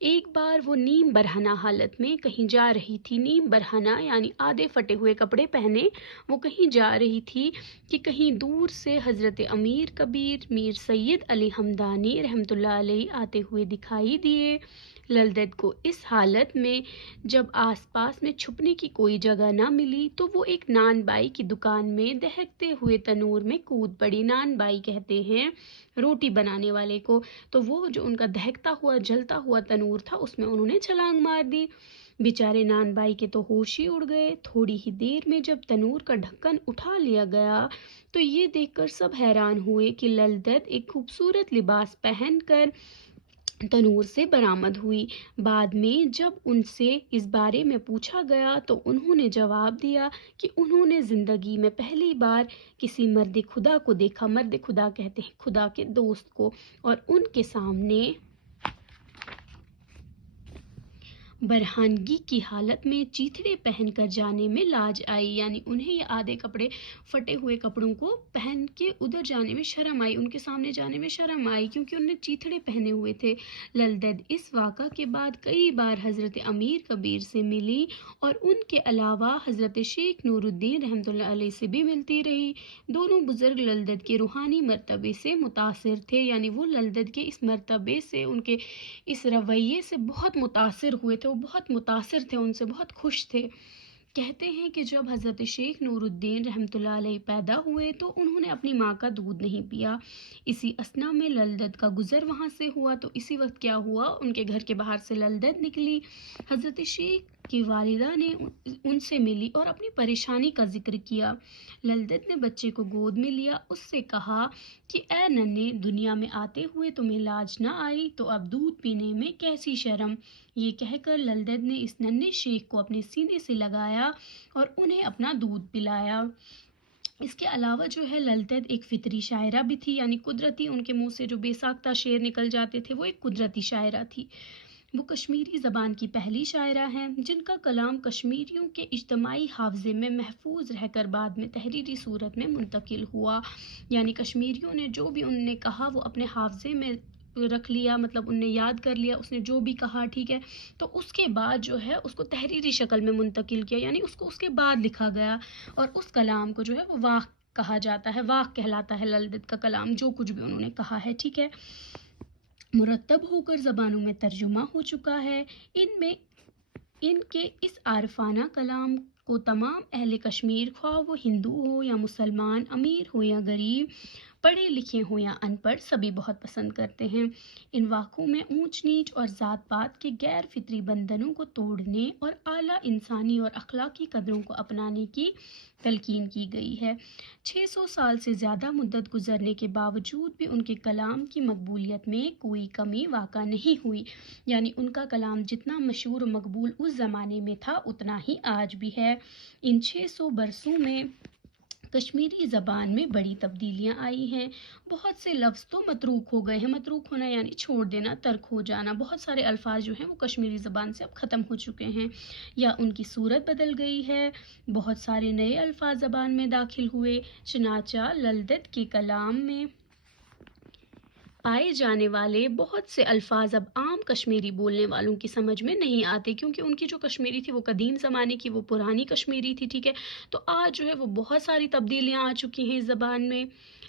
ایک بار وہ نیم برہنہ حالت میں کہیں جا رہی تھی۔ نیم برہنہ یعنی آدھے پھٹے ہوئے کپڑے پہنے وہ کہیں جا رہی تھی کہ کہیں دور سے حضرت امیر کبیر میر سید علی ہمدانی رحمۃ اللہ علیہ آتے ہوئے دکھائی دیے۔ للدت کو اس حالت میں جب آس پاس میں چھپنے کی کوئی جگہ نہ ملی تو وہ ایک نان بائی کی دکان میں دہکتے ہوئے تنور میں کود پڑی۔ نان بائی کہتے ہیں روٹی بنانے والے کو، تو وہ جو ان کا دہکتا ہوا جلتا ہوا تنور تھا اس میں انہوں نے چھلانگ مار دی۔ بیچارے نان بائی کے تو ہوش ہی اڑ گئے۔ تھوڑی ہی دیر میں جب تنور کا ڈھکن اٹھا لیا گیا تو یہ دیکھ کر سب حیران ہوئے کہ للدت ایک خوبصورت لباس پہن کر تنور سے برآمد ہوئی۔ بعد میں جب ان سے اس بارے میں پوچھا گیا تو انہوں نے جواب دیا کہ انہوں نے زندگی میں پہلی بار کسی مرد خدا کو دیکھا۔ مرد خدا کہتے ہیں خدا کے دوست کو، اور ان کے سامنے برہنگی کی حالت میں چیتھڑے پہن کر جانے میں لاج آئی، یعنی انہیں یہ آدھے کپڑے پھٹے ہوئے کپڑوں کو پہن کے ادھر جانے میں شرم آئی، ان کے سامنے جانے میں شرم آئی کیونکہ انہوں نے چیتھڑے پہنے ہوئے تھے۔ للدت اس واقعہ کے بعد کئی بار حضرت امیر کبیر سے ملی اور ان کے علاوہ حضرت شیخ نور الدین رحمۃ اللہ علیہ سے بھی ملتی رہی۔ دونوں بزرگ للدت کے روحانی مرتبے سے متاثر تھے، یعنی وہ للدت کے اس مرتبے سے، ان کے اس رویے سے بہت متاثر ہوئے تھے، وہ بہت متاثر تھے ان سے، بہت خوش تھے۔ کہتے ہیں کہ جب حضرت شیخ نور الدین رحمۃ اللہ علیہ پیدا ہوئے تو انہوں نے اپنی ماں کا دودھ نہیں پیا۔ اسی اثنا میں للدت کا گزر وہاں سے ہوا، تو اسی وقت کیا ہوا، ان کے گھر کے باہر سے للدت نکلی۔ حضرت شیخ کی والدہ نے ان سے ملی اور اپنی پریشانی کا ذکر کیا۔ للدت نے بچے کو گود میں لیا، اس سے کہا کہ اے ننھے، دنیا میں آتے ہوئے تمہیں لاج نہ آئی تو اب دودھ پینے میں کیسی شرم۔ یہ کہہ کر للدت نے اس ننھے شیخ کو اپنے سینے سے لگایا اور انہیں اپنا دودھ پلایا۔ اس کے علاوہ جو ہے للدت ایک فطری شاعرہ بھی تھی، یعنی قدرتی ان کے منہ سے جو بے ساختہ شعر نکل جاتے تھے وہ ایک قدرتی شاعرہ تھی۔ وہ کشمیری زبان کی پہلی شاعرہ ہیں جن کا کلام کشمیریوں کے اجتماعی حافظے میں محفوظ رہ کر بعد میں تحریری صورت میں منتقل ہوا، یعنی کشمیریوں نے جو بھی انہوں نے کہا وہ اپنے حافظے میں رکھ لیا، مطلب انہوں نے یاد کر لیا اس نے جو بھی کہا، ٹھیک ہے، تو اس کے بعد جو ہے اس کو تحریری شکل میں منتقل کیا، یعنی اس کو اس کے بعد لکھا گیا، اور اس کلام کو جو ہے وہ واق کہا جاتا ہے، واق کہلاتا ہے للدت کا کلام، جو کچھ بھی انہوں نے کہا ہے، ٹھیک ہے، مرتب ہو کر زبانوں میں ترجمہ ہو چکا ہے۔ ان کے اس عارفانہ کلام کو تمام اہل کشمیر، خواہ وہ ہندو ہو یا مسلمان، امیر ہو یا غریب، پڑھے لکھے ہوں یا ان پڑھ، سبھی بہت پسند کرتے ہیں۔ ان واقعوں میں اونچ نیچ اور ذات پات کے غیر فطری بندھنوں کو توڑنے اور اعلیٰ انسانی اور اخلاقی قدروں کو اپنانے کی تلقین کی گئی ہے۔ 600 سال سے زیادہ مدت گزرنے کے باوجود بھی ان کے کلام کی مقبولیت میں کوئی کمی واقع نہیں ہوئی، یعنی ان کا کلام جتنا مشہور و مقبول اس زمانے میں تھا اتنا ہی آج بھی ہے۔ ان 600 برسوں میں کشمیری زبان میں بڑی تبدیلیاں آئی ہیں، بہت سے لفظ تو متروک ہو گئے ہیں، متروک ہونا یعنی چھوڑ دینا، ترک ہو جانا، بہت سارے الفاظ جو ہیں وہ کشمیری زبان سے اب ختم ہو چکے ہیں یا ان کی صورت بدل گئی ہے، بہت سارے نئے الفاظ زبان میں داخل ہوئے۔ چنانچہ للدت کے کلام میں پائے جانے والے بہت سے الفاظ اب عام کشمیری بولنے والوں کی سمجھ میں نہیں آتے، کیونکہ ان کی جو کشمیری تھی وہ قدیم زمانے کی، وہ پرانی کشمیری تھی، ٹھیک ہے، تو آج جو ہے وہ بہت ساری تبدیلیاں آ چکی ہیں اس زبان میں،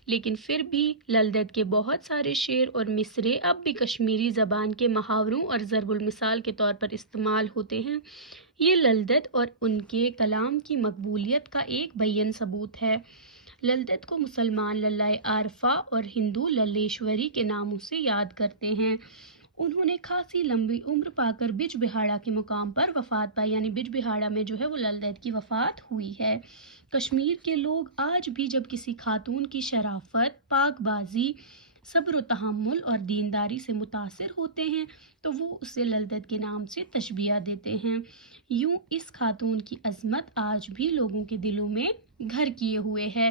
لیکن پھر بھی للدت کے بہت سارے شعر اور مصرعے اب بھی کشمیری زبان کے محاوروں اور ضرب المثال کے طور پر استعمال ہوتے ہیں۔ یہ للدت اور ان کے کلام کی مقبولیت کا ایک بین ثبوت ہے۔ للدت کو مسلمان للہ عارفہ اور ہندو للیشوری کے ناموں سے یاد کرتے ہیں۔ انہوں نے خاصی لمبی عمر پا کر بج بہاڑا کے مقام پر وفات پائی، یعنی بج بہاڑا میں جو ہے وہ للدت کی وفات ہوئی ہے۔ کشمیر کے لوگ آج بھی جب کسی خاتون کی شرافت، پاک بازی، صبر و تحمل اور دینداری سے متاثر ہوتے ہیں تو وہ اسے للدت کے نام سے تشبیہ دیتے ہیں۔ یوں اس خاتون کی عظمت آج بھی لوگوں کے دلوں میں گھر کیے ہوئے ہے،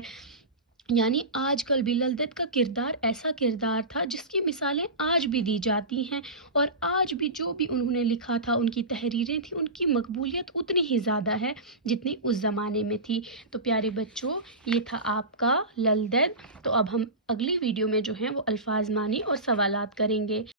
یعنی آج کل بھی للدت کا کردار ایسا کردار تھا جس کی مثالیں آج بھی دی جاتی ہیں، اور آج بھی جو بھی انہوں نے لکھا تھا، ان کی تحریریں تھیں، ان کی مقبولیت اتنی ہی زیادہ ہے جتنی اس زمانے میں تھی۔ تو پیارے بچوں، یہ تھا آپ کا للدت۔ تو اب ہم اگلی ویڈیو میں جو ہیں وہ الفاظ معنی اور سوالات کریں گے۔